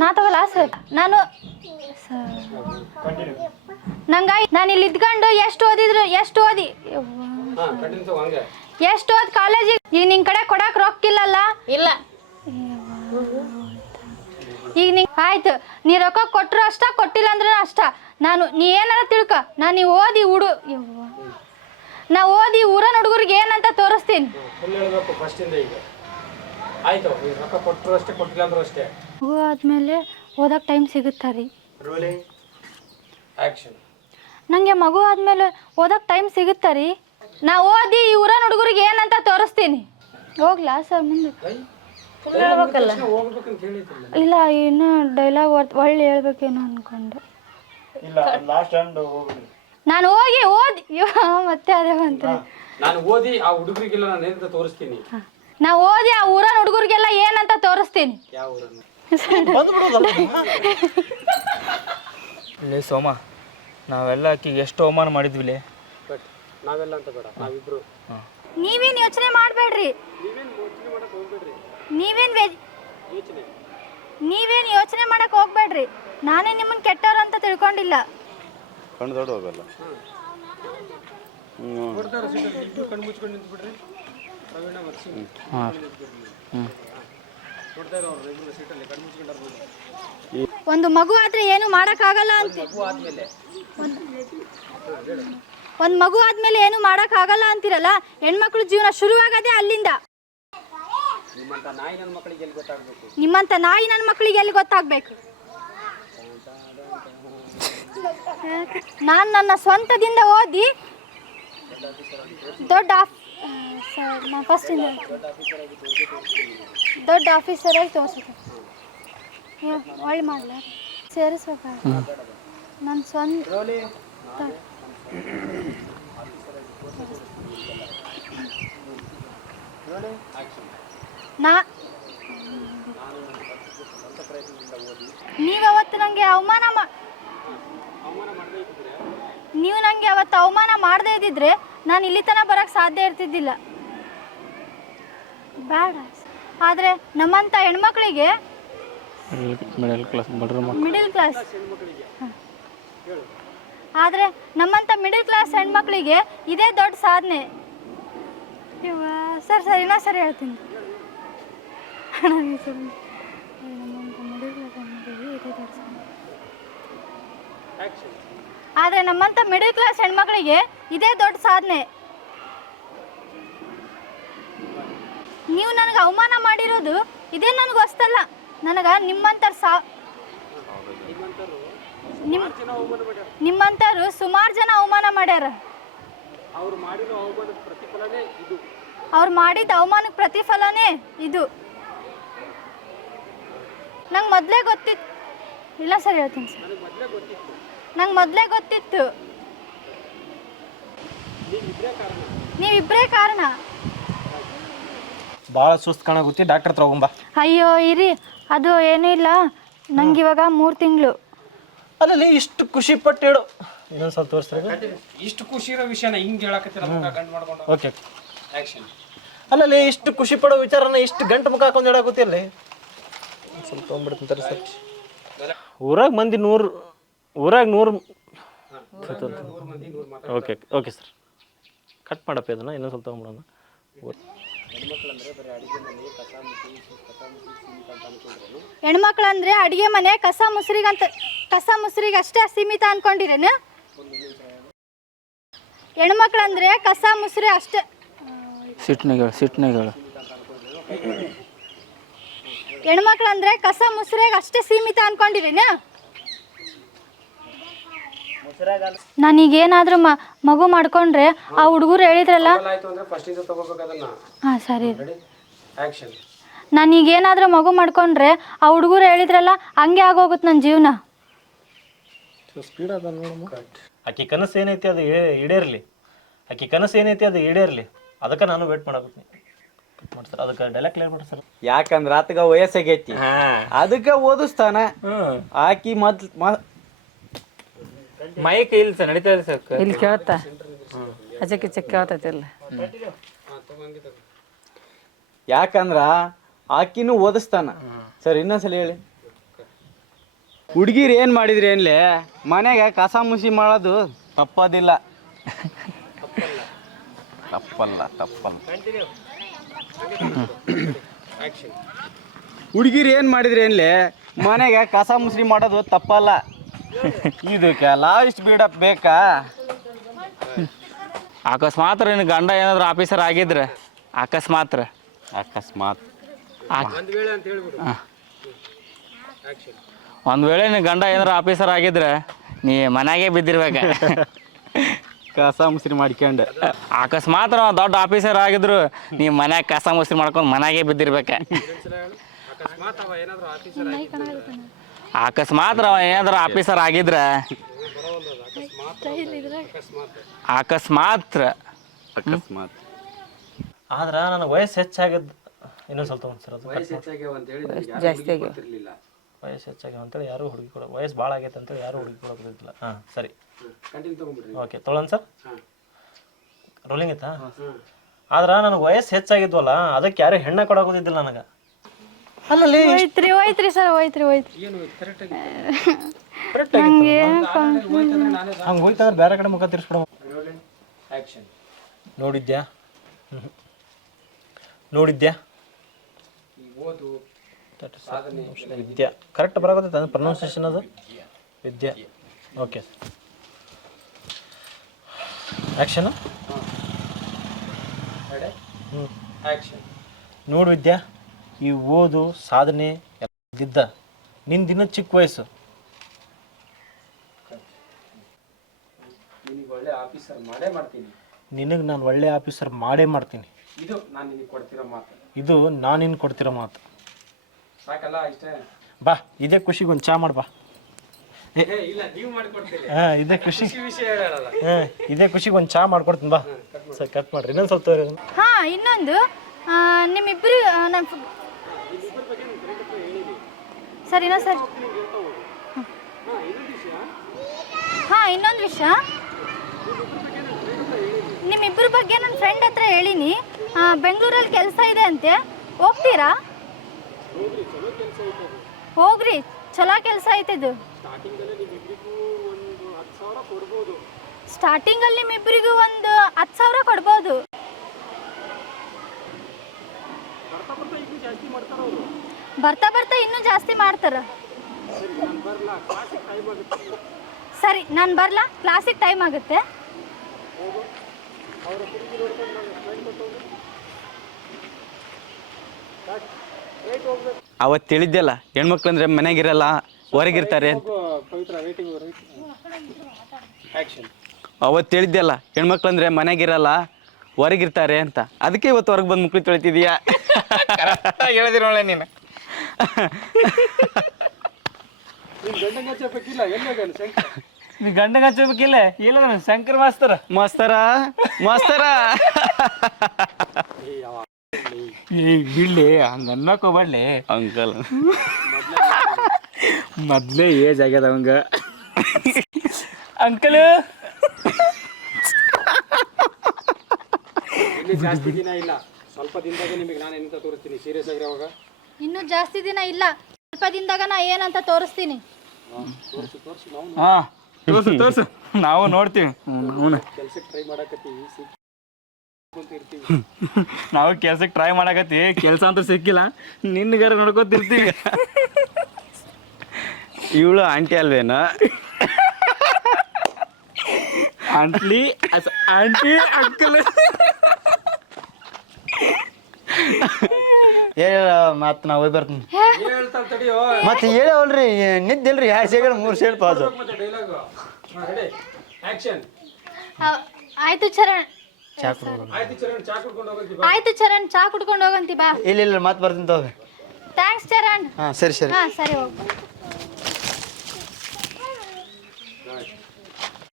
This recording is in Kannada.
ನಾ ತಗೋಲ್ಲ ಸರ್. ನಾನು ನಂಗಾಗಿ ನಾನು ಇಲ್ಲಿ ಇದ್ಕೊಂಡು ಎಷ್ಟು ಓದಿ ಕಾಲೇಜಿಗೆ ಈಗ ನಿನ್ ಕಡೆ ಕೊಡಕ್ಕೆ ರೊಕ್ಕಿಲ್ಲಲ್ಲ. ಇಲ್ಲ ಈಗ ನೀ ಆಯ್ತು, ನೀ ರೊಕ್ಕ ಕೊಟ್ಟರು ಅಷ್ಟ, ಕೊಟ್ಟಿಲ್ಲ ಅಂದ್ರೂ ಅಷ್ಟ. ನೀ ಏನಾರ ತಿಳ್ಕ, ನಾನು ಓದಿ ಊರನ ಹುಡುಗರಿಗೆ ಏನಂತ ತೋರಿಸ್ತೀನಿ. ಮಗು ಆದ್ಮೇಲೆ ಓದಕ್ಕೆ ಟೈಮ್ ಸಿಗುತ್ತಾ ರೀ? ನನಗೆ ಮಗು ಆದ್ಮೇಲೆ ಓದಕ್ಕೆ ಟೈಮ್ ಸಿಗುತ್ತಾ ರೀ? ನಾ ಓದಿ ಈ ಊರನ ಹುಡುಗರಿಗೆ ಏನಂತ ತೋರಿಸ್ತೀನಿ. ಹೋಗ್ಲಾ ಸರ್ ಮುಂದೆ? ಇಲ್ಲ, ಇನ್ನು ಡೈಲಾಗ್ ಒಳ್ಳೆ ಹೇಳ್ಬೇಕೇನೋ ಅನ್ಕೊಂಡೆ. ನಾನು ಓದಿ ಮತ್ತೆ ಅದೇ ಬಂತು. ನಾನು ಓದಿ ಆ ಹುಡುಗರಿಗೆಲ್ಲ ನಾನು ಏನಂತ ತೋರಿಸ್ತೀನಿ. ನಾ ಓದಿ ಆ ಊರನ ಹುಡುಗರಿಗೆಲ್ಲ ಏನಂತ ತೋರಿಸ್ತೀನಿ. ಯಾವ ಊರನ್ನು? ಲೇ ಸೋಮ, ನಾವೆಲ್ಲ ಆಕಿಗೆ ಎಷ್ಟು ಅವಮಾನ ಮಾಡಿದ್ವಿಲೆ. ನಾವೆಲ್ಲ ಅಂತ ಬೇಡ, ನಾವಿಬ್ರು. ನೀವೇನು ಯೋಚನೆ ಮಾಡಬೇಡ್ರಿ. ನೀವೇನು ಯೋಚನೆ ಮಾಡಕ್ ಹೋಗ್ಬೇಡ್ರಿ. ನಾನೇ ನಿಮ್ಮನ್ನ ಕೆಟ್ಟವ್ರು ಅಂತ ತಿಳ್ಕೊಂಡಿಲ್ಲ. ಕಣ್ಣು ದೊಡ್ಡ ಹೋಗಲ್ಲ. ಕಣ್ಣು ಮುಚ್ಕೊಂಡು ನಿಂತ್ಬಿಡ್ರಿ. ಒಂದು ಮಗು ಆದ್ರೆ ಏನು ಮಾಡಕ್ಕಾಗಲ್ಲ ಅಂತ, ಒಂದು ಮಗು ಆದ್ಮೇಲೆ ಏನು ಮಾಡಕ್ಕಾಗಲ್ಲ ಅಂತಿರಲ್ಲ. ಹೆಣ್ಮಕ್ಳು ಜೀವನ ಶುರುವಾಗದೆ ಅಲ್ಲಿಂದ. ನಿಮ್ಮಂತ ನಾಯಿ ನನ್ನ ಮಕ್ಕಳಿಗೆ ಎಲ್ಲಿ ಗೊತ್ತಾಗ್ಬೇಕು? ನಾನು ನನ್ನ ಸ್ವಂತದಿಂದ ಓದಿ ದೊಡ್ಡ ಆಫೀಸರ್ ಆಗಿ ತೋರಿಸುತ್ತೆ. ಒಳ್ಳೆ ಮಾಡಲ ಸೇರಿಸ್ಬೇಕ. ನನ್ನ ಸ್ವಂತ ನೀವತ್ತು ನನಗೆ ಅವಮಾನ ಮಾಡದೇ ಇದ್ದಿದ್ರೆ ನಾನು ಇಲ್ಲಿ ತನಕ ಬರಕ್ಕೆ ಸಾಧ್ಯ ಇರ್ತಿದ್ದಿಲ್ಲ. ಬೇಡ. ಆದರೆ ನಮ್ಮಂಥ ಹೆಣ್ಮಕ್ಳಿಗೆ, ಮಿಡಲ್ ಕ್ಲಾಸ್ ಆದರೆ ನಮ್ಮಂಥ ಮಿಡಲ್ ಕ್ಲಾಸ್ ಹೆಣ್ಮಕ್ಳಿಗೆ ಇದೇ ದೊಡ್ಡ ಸಾಧನೆ. ಸರ್ ಇನ್ನೂ ಸರಿ ಹೇಳ್ತೀನಿ. ಆದರೆ ನಮ್ಮಂಥ ಮಿಡಲ್ ಕ್ಲಾಸ್ ಹೆಣ್ಮಕ್ಳಿಗೆ ಇದೇ ದೊಡ್ಡ ಸಾಧನೆ. ನೀವು ನನಗೆ ಅವಮಾನ ಮಾಡಿರೋದು ಇದೇ ನನಗೆ ಹೊಸ್ತಲ್ಲ. ನನಗೆ ನಿಮ್ಮಂಥವ್ರು ಸುಮಾರು ಜನ ಅವಮಾನ ಮಾಡ್ಯಾರ. ಅವ್ರು ಮಾಡಿದ ಅವಮಾನಕ್ಕೆ ಪ್ರತಿಫಲನೇ ಇದು. ನಂಗೆ ಮೊದಲೇ ಗೊತ್ತಿತ್ತು. ಇಲ್ಲ ಸರ್ ಹೇಳ್ತೀನಿ ಸರ್, ನಂಗೆ ಮೊದಲೇ ಗೊತ್ತಿತ್ತು. ನೀವಿಬ್ಬರೇ ಕಾರಣ. ಭಾಳ ಸುಸ್ತು ಕಾಣಾಗುತ್ತಿ, ಡಾಕ್ಟರ್ ಹತ್ರ ಹೋಗಂಬ. ಅಯ್ಯೋ ಇರಿ, ಅದು ಏನೂ ಇಲ್ಲ. ನಂಗೆ ಇವಾಗ 3 ತಿಂಗಳು. ಅಲ್ಲಲ್ಲಿ ಇಷ್ಟು ಖುಷಿ ಪಟ್ಟು ಹೇಳು. ಇನ್ನೊಂದು ಸ್ವಲ್ಪ ತೋರಿಸ್ತಾರೆ. ಇಷ್ಟು ಖುಷಿ ಇರೋ ವಿಷಯನ ಹಿಂಗೆ ಹೇಳಕತ್ತಿರ ಗಂಟು ಮಾಡ್ಕೊಂಡು. Okay action. ಅಲ್ಲಲ್ಲಿ ಇಷ್ಟು ಖುಷಿ ಪಡೋ ವಿಚಾರನ ಇಷ್ಟು ಗಂಟು ಮುಖ ಹಾಕೊಂಡು ಹೇಳಾಗುತ್ತಿಲ್ಲ. ಸ್ವಲ್ಪ ತೊಗೊಂಡ್ಬಿಡ್ತೀನಿ ತರ ಸರ್. ಊರಾಗ 100 ಓಕೆ ಸರ್, ಕಟ್ ಮಾಡಪ್ಪ ಅದನ್ನು. ಇನ್ನೊಂದು ಸ್ವಲ್ಪ ತೊಗೊಂಡ್ಬಿಡೋಣ. ಹೆಣ್ಮಕ್ಳಂದ್ರೆ ಅಡಿಗೆ ಮನೆ ಕಸ ಮುಸ್ರಿಗೆ ಅಷ್ಟೇ ಸೀಮಿತ ಅನ್ಕೊಂಡಿರೇನು? ಹೆಣ್ಮಕ್ಳಂದ್ರೆ ಕಸ ಮುಸ್ರಿ ಅಷ್ಟೇ. ಸಿಟ್ನೆಗಳು ಹೆಣ್ಮಕ್ಳಂದ್ರೆ ಕಸ ಮುಸ್ರಿಗೆ ಅಷ್ಟೇ ಸೀಮಿತ ಅನ್ಕೊಂಡಿರೇನು? ನಾನೀಗೇನಾದ್ರೂ ಮಗು ಮಾಡ್ಕೊಂಡ್ರೆ ಆ ಹುಡುಗರು ಹೇಳಿದ್ರಲ್ಲ. ಹಾಂ ಸರಿ. ನಾನೀಗೇನಾದ್ರೂ ಮಗು ಮಾಡ್ಕೊಂಡ್ರೆ ಆ ಹುಡುಗರು ಹೇಳಿದ್ರಲ್ಲ, ಹಂಗೆ ಆಗೋಗುತ್ತೆ ನನ್ನ ಜೀವನ. ಆಕಿ ಕನಸು ಏನೈತಿ ಅದು ಈಡೇರ್ಲಿ. ಅದಕ್ಕೆ ನಾನು ವೇಟ್ ಮಾಡಾಗುತ್ತೆ. ಅದಕ್ಕೆ ಡೈಲಾಗ್ ಕ್ಲಿಯರ್ ಮಾಡಿ ಸರ್. ಯಾಕಂದ್ರೆ ಆತಗ ವಯಸ್ಸಾಗೈತಿ, ಅದಕ್ಕೆ ಓದಿಸ್ತಾನ. ಆಕಿ ಮೈಕ್ ಇಲ್ಲ ಸರ್, ನಡೀತಾ ಇದೆ ಸರ್. ಇಲ್ಲಿ ಕೇಳ್ತಾ ಅಚಕ್ಕೆ ಕೇಳ್ತೈತಿಲ್ಲ. ಯಾಕಂದ್ರ ಆಕಿನೂ ಓದಿಸ್ತಾನ. ಸರ್ ಇನ್ನೊಂದ್ಸಲ ಹೇಳಿ. ಹುಡುಗಿರು ಏನು ಮಾಡಿದ್ರಿ ಏನ್ಲೆ ಮನೆಗೆ ಕಸ ಮುಸಿ ಮಾಡೋದು ತಪ್ಪೋದಿಲ್ಲ. ಹುಡುಗಿರು ಏನು ಮಾಡಿದ್ರಿ ಏನ್ಲೆ ಮನೆಗೆ ಕಸ ಮುಸ್ರಿ ಮಾಡೋದು ತಪ್ಪಲ್ಲ. ಇದಕ್ಕೆ ಲಾಸ್ಟ್ ಬೀಡಪ್ ಬೇಕಾ? ಅಕಸ್ಮಾತ್ ನಿನ್ನ ಗಂಡ ಏನಾದ್ರು ಆಫೀಸರ್ ಆಗಿದ್ರೆ ಅಕಸ್ಮಾತ್ ಒಂದು ವೇಳೆ ನಿನ್ನ ಗಂಡ ಏನಾದ್ರು ಆಫೀಸರ್ ಆಗಿದ್ರೆ ನೀ ಮನೆಯಾಗೆ ಬಿದ್ದಿರ್ಬೇಕ. ಕಸ ಮುಸ್ರಿ ಮಾಡ್ಕೊಂಡು ಅಕಸ್ಮಾತ್ ನಾವು ದೊಡ್ಡ ಆಫೀಸರ್ ಆಗಿದ್ರು ನೀ ಮನ್ಯಾಗ ಕಸ ಮುಸ್ರಿ ಮಾಡ್ಕೊಂಡು ಮನೆಯಾಗೆ ಬಿದ್ದಿರ್ಬೇಕ. ಅಕಸ್ಮಾತ್ ಅವ ಏನಾದ್ರು ಆಫೀಸರ್ ಆಗಿದ್ರೆ ಅಕಸ್ಮಾತ್ ಆದ್ರೆ ನನಗೆ ವಯಸ್ಸು ಹೆಚ್ಚಾಗಿದ್ದು ಇನ್ನೊಂದು ಸ್ವಲ್ಪ ಸರ್ ಅದು ಜಾಸ್ತಿ ವಯಸ್ಸು ಹೆಚ್ಚಾಗ್ಯಾವ ಅಂತೇಳಿ ಯಾರು ಹುಡುಗಿ ಕೊಡೋ ವಯಸ್ಸು ಭಾಳ ಆಗೈತೆ ಅಂತೇಳಿ ಯಾರು ಹುಡುಗಿ ಕೊಡೋದಿಲ್ಲ. ಹಾಂ ಸರಿ ಓಕೆ ತೊಗೊಳನ್ ಸರ್ ರೋಲಿಂಗ್ ಇತ್ತಾ? ಆದ್ರೆ ನನಗೆ ವಯಸ್ಸು ಹೆಚ್ಚಾಗಿದ್ವಲ್ಲ ಅದಕ್ಕೆ ಯಾರು ಹೆಣ್ಣ ಕೊಡೋದಿದ್ದಿಲ್ಲ ನನಗೆ. ಅಲ್ಲಲ್ಲಿ ಹೋಯ್ತ್ರಿ ಸರ್ ಹೋಯ್ತ್ರಿ ಹಂಗೆ ಹೋಯ್ತಂದ್ರೆ ಬೇರೆ ಕಡೆ ಮುಖ ತಿರ್ಸ್ಬಿಡೋ. ನೋಡಿದ್ಯಾ ವಿದ್ಯಾ ಕರೆಕ್ಟ್ ಬರಾಗತ್ತೈತೆ ಅದು ಪ್ರೊನೌನ್ಸಿಯೇಷನ್ ಅದು ವಿದ್ಯಾ. Okay action. ನೋಡು ವಿದ್ಯಾ, ಈ ಓದು ಸಾಧನೆ ಇದ್ದಿದ್ದ ನಿಂದಿನ ಚಿಕ್ಕ ವಯಸ್ಸು. ನಿನಗೆ ನಾನು ಒಳ್ಳೆ ಆಫೀಸರ್ ಮಾಡೇ ಮಾಡ್ತೀನಿ. ಇದು ನಾನು ನಿನಗೆ ಕೊಡ್ತಿರೋ ಮಾತು. ಬಾ ಇದೇ ಖುಷಿಗೆ ಒಂದು ಚಾ ಮಾಡಿ ಬಾ. ಹಾಂ ಇದೇ ಖುಷಿಗೆ ಒಂದು ಚಾ ಮಾಡ್ಕೊಡ್ತೀನಿ ಬಾ. ಸರ್ ಕಟ್ ಮಾಡ್ರಿ ಇನ್ನೊಂದು ಸ್ವಲ್ಪ. ಹಾಂ ಇನ್ನೊಂದು ನಿಮ್ಮಿಬ್ಬರು ಸರಿನಾ ಸರ್? ಹಾಂ ಇನ್ನೊಂದು ವಿಷಯ, ನಿಮ್ಮಿಬ್ಬರ ಬಗ್ಗೆ ನನ್ನ ಫ್ರೆಂಡ್ ಹತ್ರ ಹೇಳಿನಿ. ಬೆಂಗಳೂರಲ್ಲಿ ಕೆಲಸ ಇದೆ ಅಂತೆ, ಹೋಗ್ತೀರಾ? ಹೋಗ್ರಿ, ಚಲೋ ಕೆಲಸ ಐತಿದು. ಸ್ಟಾರ್ಟಿಂಗಲ್ಲಿ ನಿಮ್ಮಿಬ್ಬರಿಗೂ ಒಂದು 10,000 ಕೊಡ್ಬೋದು. ಬರ್ತಾ ಬರ್ತಾ ಇನ್ನೂ ಜಾಸ್ತಿ ಮಾಡ್ತಾರ. ಸರಿ ನಾನು ಬರಲಾ? ಕ್ಲಾಸಿಗೆ ಟೈಮ್ ಆಗುತ್ತೆ. ಅವತ್ತು ತಿಳಿದ್ಯಲ್ಲ ಹೆಣ್ಮಕ್ಳು ಅಂದ್ರೆ ಮನೆಗಿರಲ್ಲ ಹೊರಗಿರ್ತಾರೆ ಅಂತ. ಅವತ್ತು ತಿಳಿದ್ಯಲ್ಲ ಹೆಣ್ಮಕ್ಳು ಅಂದ್ರೆ ಮನೆಗಿರಲ್ಲ ಹೊರಗಿರ್ತಾರೆ ಅಂತ, ಅದಕ್ಕೆ ಇವತ್ತು ಹೊರಗೆ ಬಂದು ಮುಕ್ಳಿ ತೊಳಿತಿದೀಯಾ? ಹೇಳಿದಿರ ಒಳ್ಳೆ ನೀನು. ನೀ ಗಂಡಗೆ ಹಚ್ಚಬೇಕಿಲ್ಲ ಇಲ್ಲ ಶಂಕರ್ ಮಾಸ್ತರ ಬಿಡ್ಲಿ ಹಂಗ ಅನ್ನಕೋಬಡ್ಲಿ. ಅಂಕಲ್ ಮೊದ್ಲೇ ಏಜ್ ಆಗ್ಯದ ಅವಂಗ. ಅಂಕಲ್ ಜಾಸ್ತಿ ದಿನ ಇಲ್ಲ, ಸ್ವಲ್ಪ ದಿನದಾಗ ನಿಮಗೆ ನಾನು ಏನಂತ ತೋರಿಸ್ತೀನಿ. ಸೀರಿಯಸ್ ಆಗಿರೋ ಅವಾಗ ಇನ್ನೂ ಜಾಸ್ತಿ ದಿನ ಇಲ್ಲ, ಸ್ವಲ್ಪ ದಿನದಾಗ ನಾ ಏನಂತ ತೋರಿಸ್ತೀನಿ. ಹಾ ತೋರ್ಸು ನಾವು ನೋಡ್ತೀವಿ. ಕೆಲ್ಸಕ್ಕೆ ಟ್ರೈ ಮಾಡಕತ್ತೀವಿ, ನಾವು ಕೆಲ್ಸಕ್ಕೆ ಟ್ರೈ ಮಾಡಕತ್ತೀವಿ, ಕೆಲಸ ಅಂತೂ ಸಿಕ್ಕಿಲ್ಲ. ನಿನ್ಗಾರ ನೋಡ್ಕೊತಿರ್ತೀವಿ. ಇವಳು ಆಂಟಿ ಅಲ್ವೇನೋ? ಆಂಟಿ ಅಂಕಲ್ ಹೇಳ ಮತ್ ನಾ ಹೋಗಿ ಬರ್ತೀನಿ. ಹೇಳ್ತಾನೆ ತಡಿಯೋ. ಮತ್ತೆ ಹೇಳವಲ್ರಿ ನಿದ್ದಿಲ್ರಿ 2 second 3 second pass. Dialogue ready action. ಆಯ್ತು ಚರಣ್, ಆಯ್ತು ಚರಣ್ ಚಾ ಕುಡ್ಕೊಂಡು ಹೋಗಂತಿ. ಆಯ್ತು ಚರಣ್ ಚಾ ಕುಡ್ಕೊಂಡು ಹೋಗಂತಿ ಬಾ. ಇಲ್ಲ ಮತ್ತೆ ಬರ್ತೀನಿ ತಗೋ. ಥ್ಯಾಂಕ್ಸ್ ಚರಣ್. ಹಾಂ ಸರಿ ಹಾಂ ಸರಿ ಹೋಗಿ.